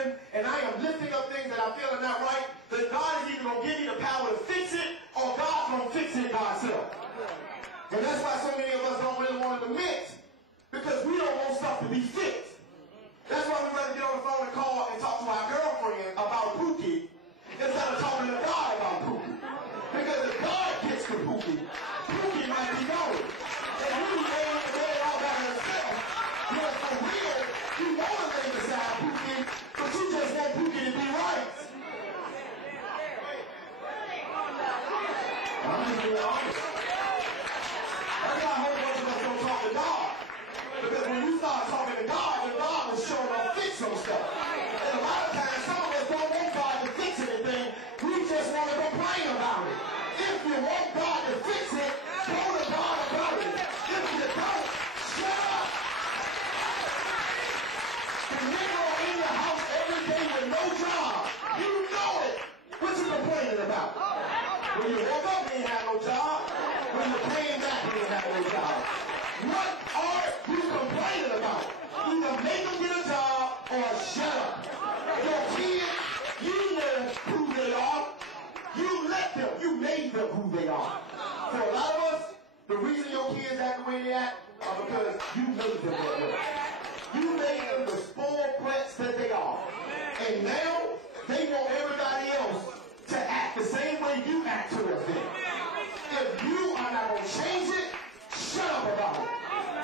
person and I am lifting up things that I feel are not right, then God is either going to give me the power to fix it or God's going to fix it by himself. And that's why so many of us don't really want to admit, because we don't want stuff to be fixed. That's why we'd rather get on the phone and call and talk to our girlfriend about Pookie instead of talking to God about Pookie. Because if God gets to Pookie, Pookie might be going. And we lay it all by himself. But for real, you want to lay beside Pookie, but you just want Pookie to be right. I'm just being honest. That's why a whole bunch of us don't talk to God. Because when you start talking to God, then God will show up fix some stuff. And a lot of times, some of us don't want God to fix anything. We just want to complain about it. If you want God to fix it, go to God about it. If you don't, shut up. The nigga in your house every day with no job. You know it. What you complaining about? When you woke up, you ain't have no job. When you came back, you ain't have no job. What are you complaining about? Either make them get a job or shut up. Your kids, you know who they are. You let them. You made them who they are. For a lot of us, the reason your kids act the way they act are because you made them that way. You made them the spoiled brats that they are. And now, they want everybody else to act the same way you act towards them. If you are not going to change it, shut up about it.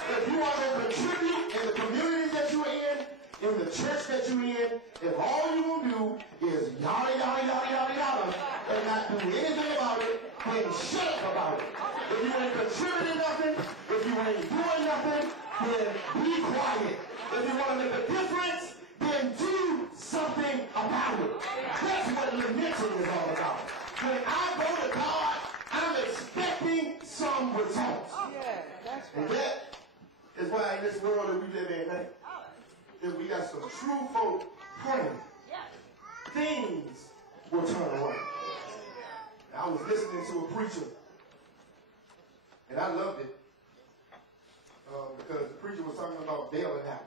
If you are going to contribute in the communities that you're in the church that you're in, if all you will do is yada, yada, yada, yada, yada, and not do anything about it, then shut up about it. If you ain't contributing nothing, if you ain't doing nothing, then be quiet. If you want to make a difference, then do something about it. That's what lamenting is all about. When I go to God, I'm expecting some results. Yeah, that's right. And that is why in this world that we live in, man, if we got some true folk praying, things will turn around. I was listening to a preacher, and I loved it because the preacher was talking about bailing out.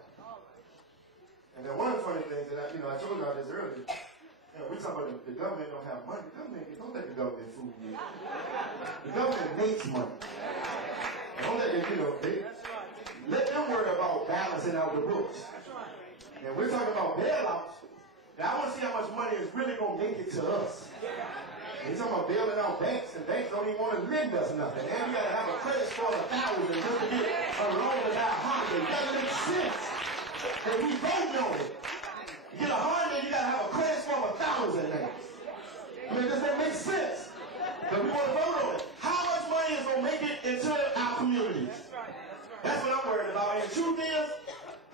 And then one of the funny things that I told y'all this earlier. We talk about the government don't have money. The government, don't let the government fool you. The government makes money. Don't let them, let them worry about balancing out the books. And we're talking about bailouts. Now I want to see how much money is really going to make it to us. And he's talking about bailing out banks, and banks don't even want to lend us nothing. And we got to have a credit score of 1,000 just to get a loan to buy a Honda. It doesn't make sense. And we vote on it. You get a Honda, you got to have a credit score of 1,000 now. I mean, does that make sense? But we want to vote on it. How much money is going to make it into our communities? That's what I'm worried about. And the truth is,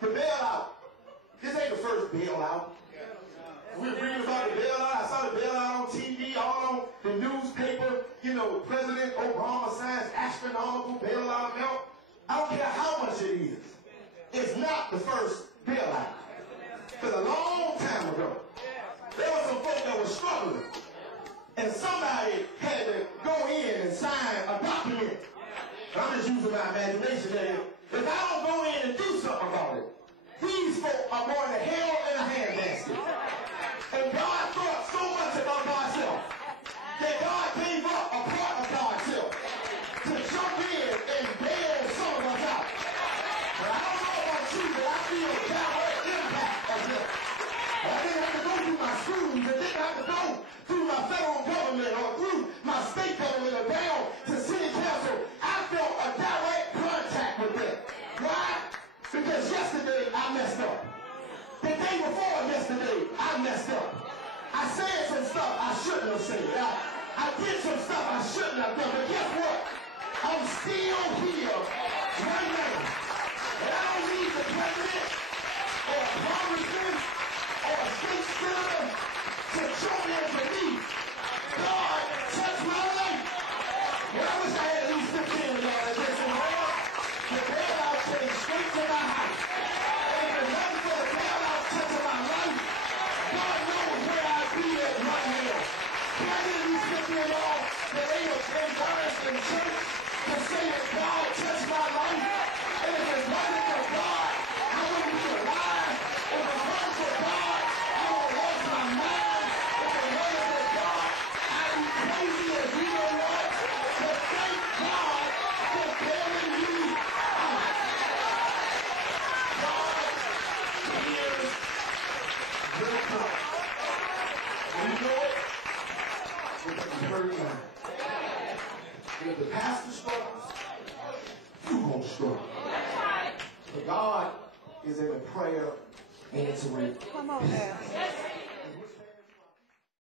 the bailout. This ain't the first bailout. We're reading about the bailout. I saw the bailout on TV, all on the newspaper. President Obama signs astronomical bailout amount. I don't care how much it is. It's not the first bailout. Because a long time ago, there were some folks that were struggling. And somebody had to go in and sign a document. I'm just using my imagination there. If I don't go in and do something about it, these folk are going to hell in a handbasket. And God thought so much about Godself that God gave up a part of Godself to jump in and bail some of us out. But I don't know about you, but I feel a direct impact of this. I didn't have to go through my schools. I didn't have to go through my federal government or through my state government or down to city council. I felt a direct contact with them. Why? Because yesterday I messed up. The day before yesterday I messed up. I said some stuff I shouldn't have said. I did some stuff I shouldn't have done. But guess what? I'm still here right now. And I don't need the president or a congressman or a state senator to join in for me. God, touch my life. Well, I wish I had at least 15 of y'all that did some hard. The bailout came straight to my house. And if it wasn't for the bailout touching my life, God knows where I'd be at right now. Can I get at least 15 of y'all that ain't embarrassed in church to say that God touched my life? And if it wasn't for God, I wouldn't be alive. If it wasn't for God, I time. And if the pastor struggles, you're going to struggle. But God is in a prayer answering. Come on now.